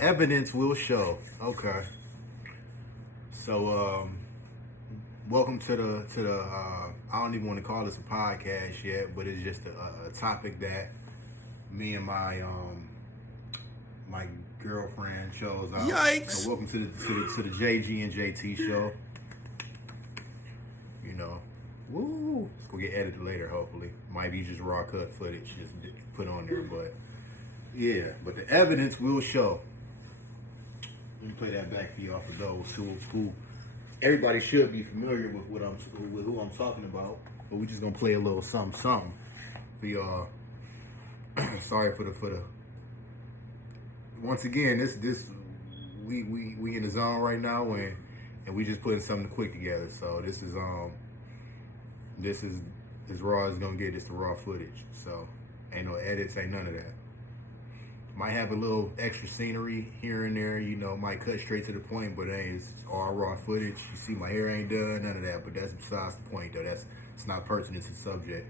evidence will show. Okay. So, welcome to the. I don't even want to call this a podcast yet, but it's just a topic that me and my girlfriend chose out. Yikes! So welcome to the JayGEE JayTEE show. You know, woo! It's gonna get edited later. Hopefully, might be just raw cut footage just put on there, but yeah. But the evidence will show. Let me play that back for y'all for those who everybody should be familiar with who I'm talking about. But we just gonna play a little something for y'all. Sorry for the. Once again, this we in the zone right now and we just putting something quick together. So this is as raw as it's gonna get. It's the raw footage. So ain't no edits, ain't none of that. Might have a little extra scenery here and there, you know, might cut straight to the point, but it's all raw footage. You see my hair ain't done, none of that, but that's besides the point though. It's not pertinent to the subject.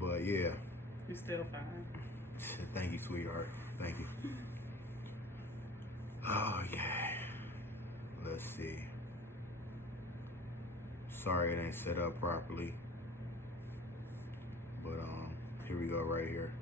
But yeah. You're still fine. Thank you, sweetheart. Thank you. Okay. Let's see. Sorry it ain't set up properly. But here we go right here.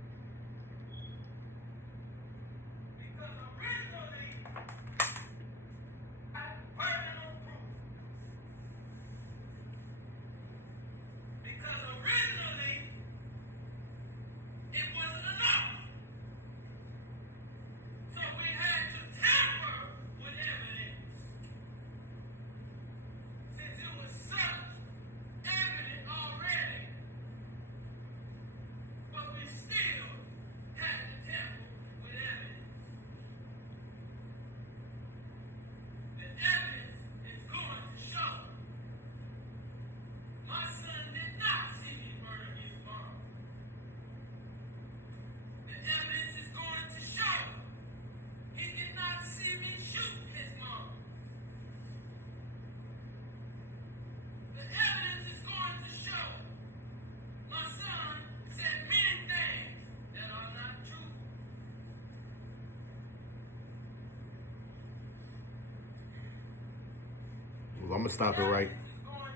I'm gonna stop it right.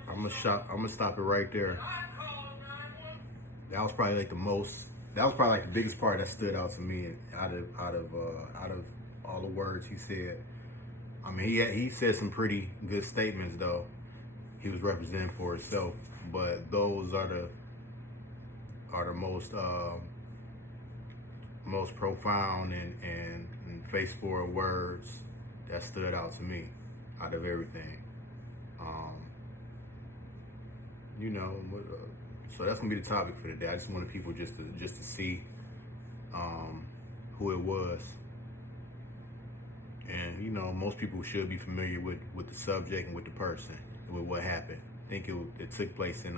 I'm gonna stop it right there. That was probably like the biggest part that stood out to me out of all the words he said. I mean, he said some pretty good statements though. He was representing for himself, but those are the most profound and face forward words that stood out to me out of everything. You know, so that's gonna be the topic for today. I just wanted people just to see who it was, and you know, most people should be familiar with the subject and with the person, with what happened. I think it took place in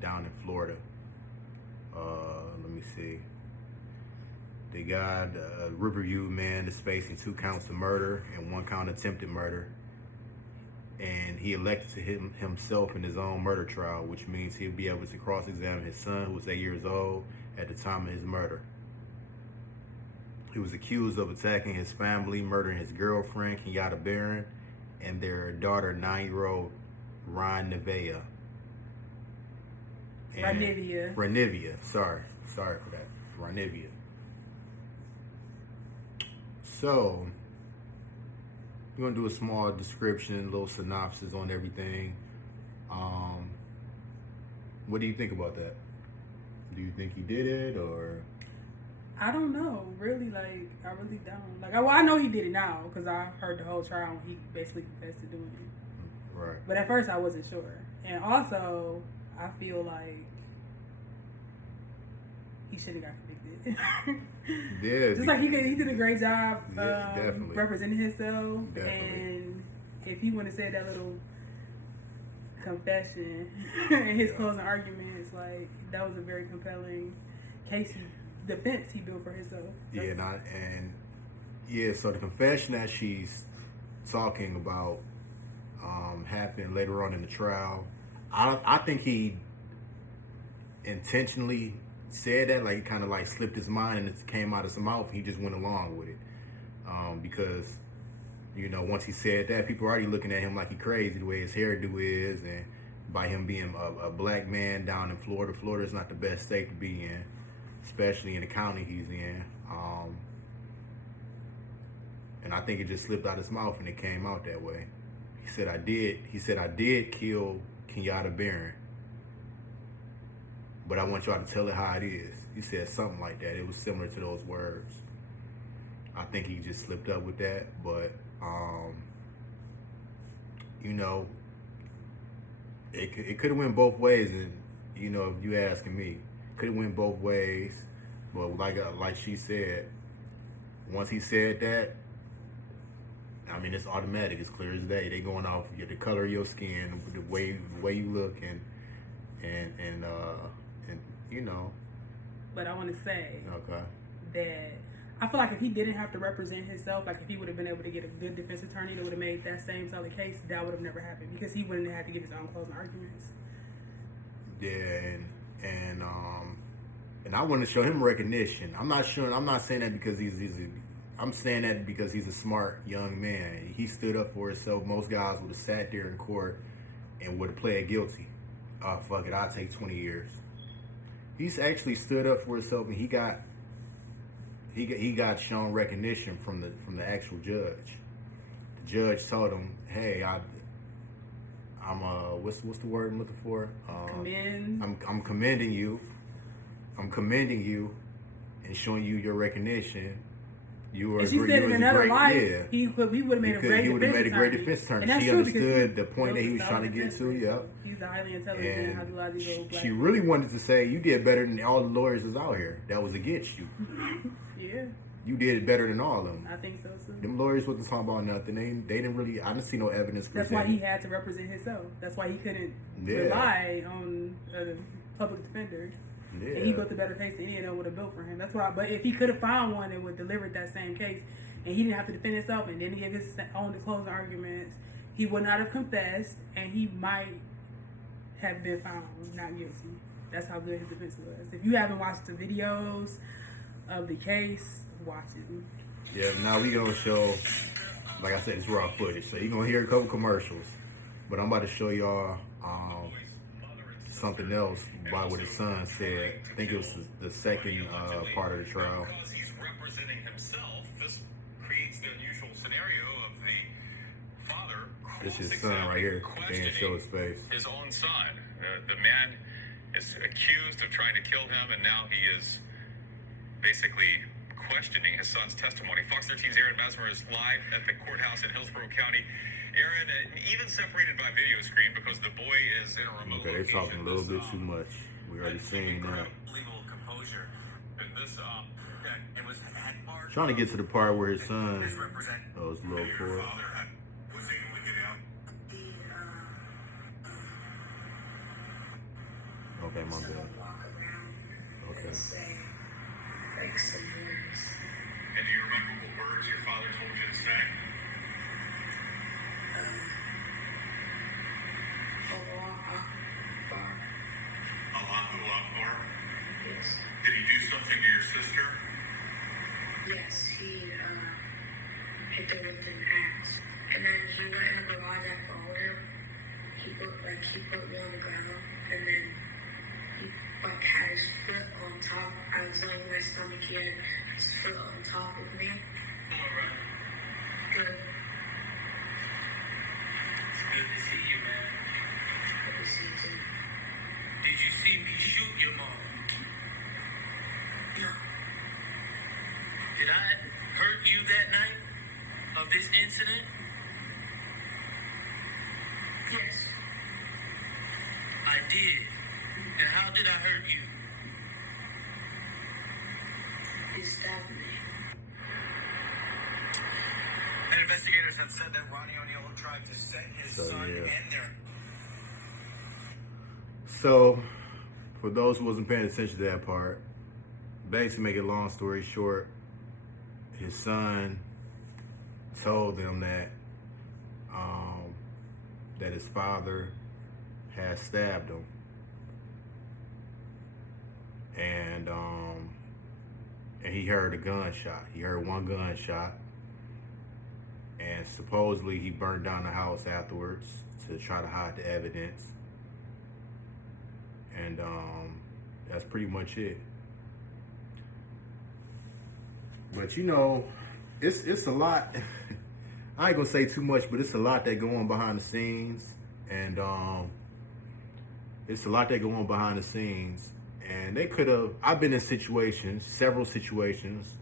down in Florida. Let me see. They got a Riverview man is facing 2 counts of murder and 1 count of attempted murder. And he elected to himself in his own murder trial, which means he'll be able to cross-examine his son, who was 8 years old at the time of his murder. He was accused of attacking his family, murdering his girlfriend, Kenyatta Barron, and their daughter, 9-year-old Ranivia. Ranivia. Sorry for that. Ranivia. So, we're going to do a small description, a little synopsis on everything. What do you think about that? Do you think he did it, or? I don't know. Really, I really don't. I know he did it now because I heard the whole trial and he basically confessed to doing it. Right. But at first I wasn't sure. And also, I feel like he should have got convicted. Yeah. Just like he did a great job definitely. representing himself. Definitely. And if he wouldn't have said that little confession in his closing arguments, that was a very compelling defense he built for himself. So the confession that she's talking about happened later on in the trial. I think he intentionally said that, kind of slipped his mind and it came out of his mouth. He just went along with it. because, you know, once he said that, people are already looking at him like he crazy the way his hairdo is, and by him being a black man down in Florida. Florida is not the best state to be in, especially in the county he's in. And I think it just slipped out his mouth and it came out that way. He said I did kill Kenyatta Barron, but I want y'all to tell it how it is. He said something like that. It was similar to those words. I think he just slipped up with that, but you know, it could have went both ways, and you know, if you asking me, could have went both ways. But like she said, once he said that, I mean, it's automatic. It's clear as day. They going off the color of your skin, the way you look, and you know. But I want to say okay, that I feel like if he didn't have to represent himself, like if he would have been able to get a good defense attorney that would have made that same solid case, that would have never happened because he wouldn't have had to give his own closing arguments. Yeah, and I want to show him recognition. I'm not saying that because I'm saying that because he's a smart young man. He stood up for himself. Most guys would have sat there in court and would have pled guilty. Oh, fuck it, I'll take 20 years. He's actually stood up for himself, and he got shown recognition from the actual judge. The judge told him, "Hey, I'm what's the word I'm looking for? I'm commending you. I'm commending you and showing you your recognition. You were, and she said in another life, yeah. we would have made a great defense attorney. She understood the point that he was trying to get to. Yep. He's a highly intelligent, highly logical black. She really wanted to say, you did better than all the lawyers that's out here that was against you. Yeah. You did it better than all of them. I think so too. Them lawyers wasn't talking about nothing. They didn't really. I didn't see no evidence. That's why he had to represent himself. That's why he couldn't rely on a public defender. Yeah. And he built a better case than any of them would have built for him. That's why. But if he could have found one that would deliver that same case, and he didn't have to defend himself, and then give his own closing arguments, he would not have confessed, and he might have been found not guilty. That's how good his defense was. If you haven't watched the videos of the case, watch it. Yeah. Now we gonna show, like I said, it's raw footage, so you're gonna hear a couple commercials, but I'm about to show y'all something else by what his son said. I think it was the second part of the trial. Because he's representing himself, this creates the unusual scenario of the father. This is his son right here. They didn't show his face. His own son. The man is accused of trying to kill him, and now he is basically questioning his son's testimony. Fox 13's Aaron Mesmer is live at the courthouse in Hillsborough County. Aaron, even separated by video screen because the boy is in a remote location. They're talking a little bit too much. We already seen that. Legal composure. And this, it was trying to get to the part where his son, his little boy. Okay, my bad. Okay. And do you remember what words your father told you to say? Allahu Akbar? Yes. Did he do something to your sister? Yes, he hit her with an axe. And then he went in the garage and followed him. He put me on the ground, and then he had his foot on top. I was laying on my stomach, he had his foot on top of me. Alright. Good. It's good to see you, man. Good to see you too. Did you see me shoot your mom? No. Did I hurt you that night of this incident? Yes. I did. And how did I hurt you? You stabbed me. And investigators have said that Ronnie O'Neal tried to set his son yeah. and their... So, for those who wasn't paying attention to that part, basically make a long story short, his son told them that that his father had stabbed him, and he heard a gunshot. He heard one gunshot, and supposedly he burned down the house afterwards to try to hide the evidence. And that's pretty much it. But you know, it's a lot. I ain't gonna say too much, but it's a lot that go on behind the scenes, and it's a lot that go on behind the scenes. And they could have. I've been in situations, several situations,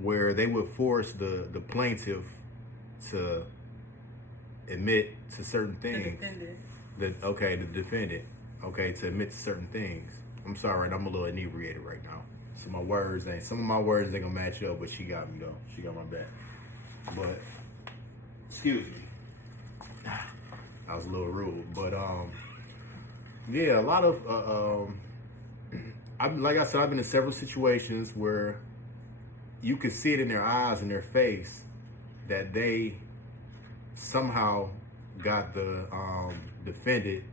where they would force the plaintiff to admit to certain things. The defendant. Okay, to admit to certain things. I'm sorry, I'm a little inebriated right now. So some of my words ain't gonna match up, but she got me though. She got my back. But excuse me. I was a little rude. But yeah, a lot of like I said, I've been in several situations where you could see it in their eyes and their face that they somehow got the defendant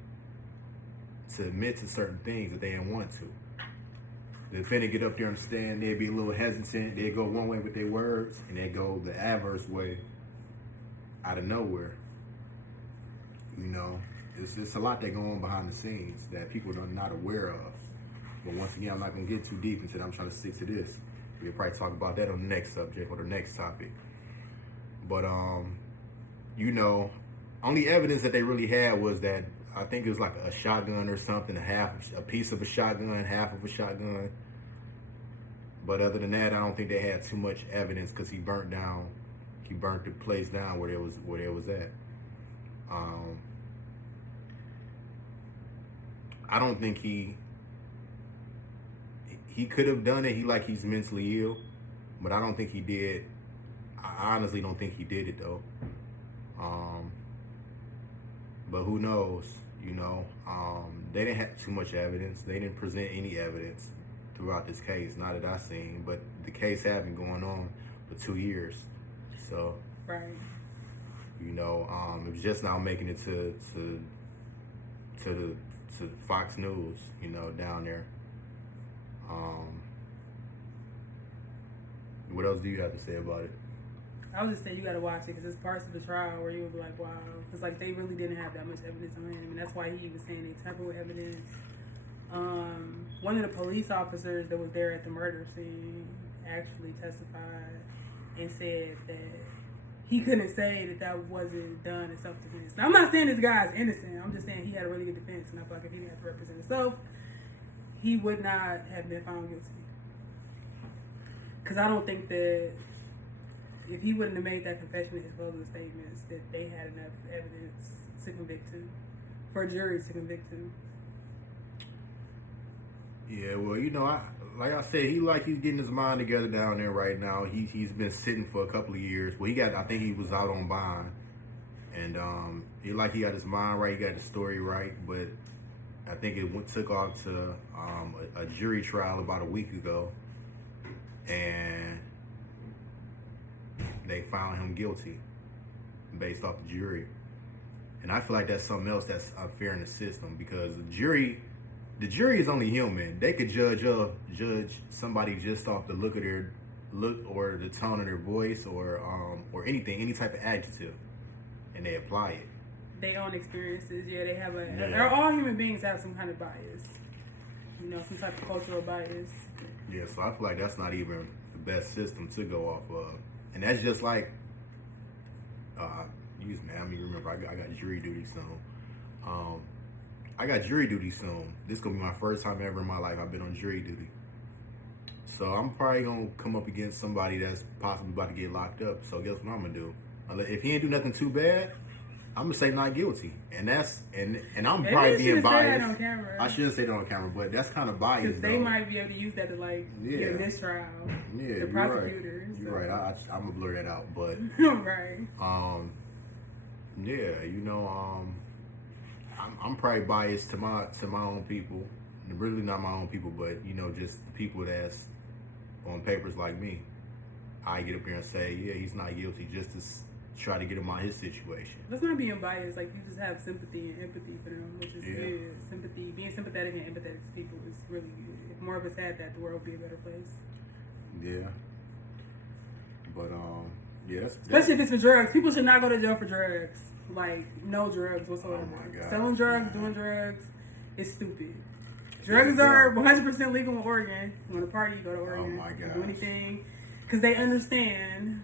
to admit to certain things that they didn't want to. The defendant get up there and stand, they'd be a little hesitant, they'd go one way with their words, and they'd go the adverse way out of nowhere. You know, it's a lot that go on behind the scenes that people are not aware of. But once again, I'm not going to get too deep into it. I'm trying to stick to this. We'll probably talk about that on the next subject or the next topic. But, you know, only evidence that they really had was that I think it was like a shotgun or something, a piece of a shotgun, half of a shotgun. But other than that, I don't think they had too much evidence because he burnt the place down where it was at. I don't think he could have done it. He's mentally ill, but I don't think he did. I honestly don't think he did it though. But who knows? You know, they didn't have too much evidence. They didn't present any evidence throughout this case, not that I've seen. But the case had been going on for 2 years, so right. You know, it was just now making it to Fox News. You know, down there. What else do you have to say about it? I was just saying you gotta watch it because it's parts of the trial where you would be like, wow, because like they really didn't have that much evidence on him, and that's why he was saying they tampered with evidence. One of the police officers that was there at the murder scene actually testified and said that he couldn't say that wasn't done in self-defense. Now I'm not saying this guy is innocent. I'm just saying he had a really good defense, and I feel like if he didn't have to represent himself, he would not have been found guilty. Because I don't think that if he wouldn't have made that confession in his closing statements, that they had enough evidence to convict him, for juries to convict him. Yeah, well, you know, like I said, he's getting his mind together down there right now. He's been sitting for a couple of years. Well, I think he was out on bond, and he got his mind right, he got the story right, but I think it took off to a jury trial about a week ago, and they found him guilty based off the jury. And I feel like that's something else that's unfair in the system, because the jury is only human. They could judge somebody just off the look of their look or the tone of their voice or anything, any type of adjective, and they apply it. Their own experiences, yeah, they have all human beings have some kind of bias, you know, some type of cultural bias. Yeah, so I feel like that's not even the best system to go off of. And that's just like, remember, I got jury duty soon. I got jury duty soon. This is going to be my first time ever in my life I've been on jury duty. So I'm probably going to come up against somebody that's possibly about to get locked up. So guess what I'm going to do? If he ain't do nothing too bad, I'm going to say not guilty. And I'm probably being biased. Say that on camera. I shouldn't say that on camera, but that's kind of biased. Because they might be able to use that to get a mistrial. Yeah, the prosecutors. You're right. I'm going to blur that out. But, right. Yeah, you know, I'm probably biased to my own people. Really not my own people, but, you know, just the people that's on papers like me. I get up here and say, yeah, he's not guilty, just to try to get him out of his situation. That's not being biased. Like, you just have sympathy and empathy for them, which is good. Sympathy, being sympathetic and empathetic to people is really good. If more of us had that, the world would be a better place. Yeah. But, Yeah, especially if it's for drugs. People should not go to jail for drugs. Like, no drugs whatsoever. Oh my God. Selling drugs, doing drugs, it's stupid. Drugs are 100% legal in Oregon. You want to party, you go to Oregon. Oh my God. Do anything. Because they understand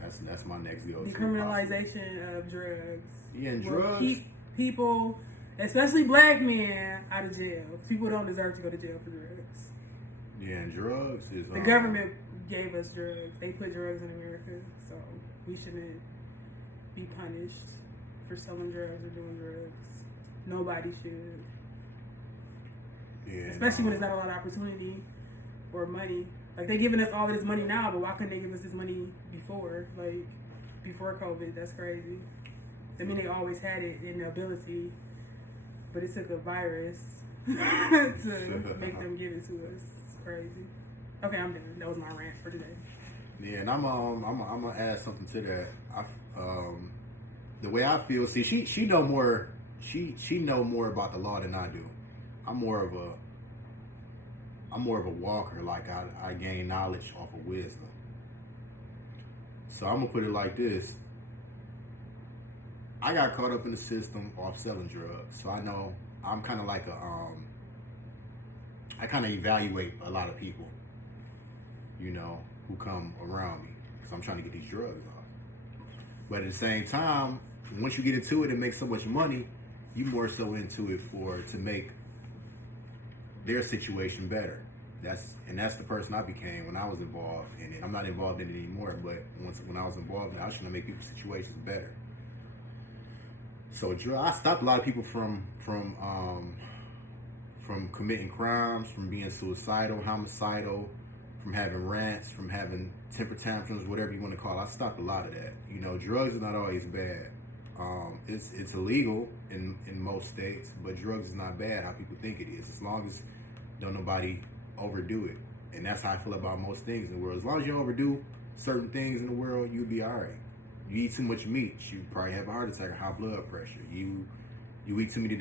That's my next go. decriminalization of drugs. Yeah, and will drugs. keep people, especially black men, out of jail. People don't deserve to go to jail for drugs. Yeah, and drugs is The government gave us drugs. They put drugs in America, so we shouldn't be punished for selling drugs or doing drugs. Nobody should. Yeah, Especially when there's not a lot of opportunity or money. Like, they giving us all of this money now, but why couldn't they give us this money before? Like, before COVID, that's crazy. I mean, they always had it in the ability, but it took a virus to make them give it to us. It's crazy. Okay, I'm done. That was my rant for today. Yeah, and I'm gonna add something to that. The way I feel, see, she know more. She know more about the law than I do. I'm more of a walker. Like I gain knowledge off of wisdom. So I'm gonna put it like this. I got caught up in the system off selling drugs, so I know I'm kind of like I kind of evaluate a lot of people, you know, who come around me because I'm trying to get these drugs off. But at the same time, once you get into it and make so much money, you more so into it to make their situation better. That's the person I became when I was involved in it. I'm not involved in it anymore, but when I was involved in it, I was trying to make people's situations better. So I stopped a lot of people from committing crimes, from being suicidal, homicidal, from having rants, from having temper tantrums, whatever you want to call it. I stopped a lot of that. You know, drugs are not always bad. It's illegal in most states, but drugs is not bad how people think it is, as long as don't nobody overdo it. And that's how I feel about most things in the world. As long as you don't overdo certain things in the world, you'll be all right. You eat too much meat, you probably have a heart attack or high blood pressure. You eat too many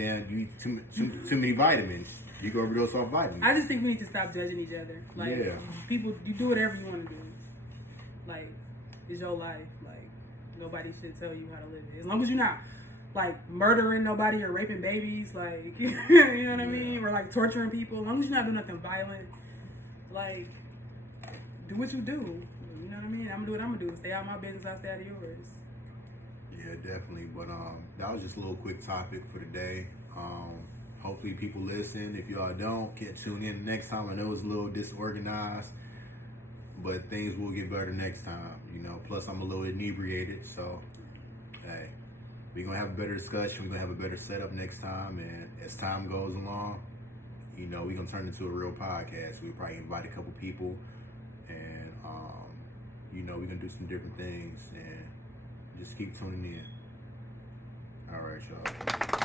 vitamins, you go overdose off vitamins. I just think we need to stop judging each other. Like, Yeah. People, you do whatever you want to do. Like, it's your life. Like, nobody should tell you how to live it. As long as you're not, like, murdering nobody or raping babies, like, you know what I mean? Or, like, torturing people. As long as you're not doing nothing violent, like, do what you do. You know what I mean? I'm gonna do what I'm gonna do. Stay out of my business, I'll stay out of yours. Yeah, definitely. But that was just a little quick topic for today. Hopefully people listen. If y'all don't, tune in next time. I know it's a little disorganized, but things will get better next time. You know, plus I'm a little inebriated, so hey, we're gonna have a better discussion. We're gonna have a better setup next time, and as time goes along, you know, we're gonna turn it into a real podcast. We'll probably invite a couple people, and you know, we're gonna do some different things, and just keep tuning in. All right, y'all.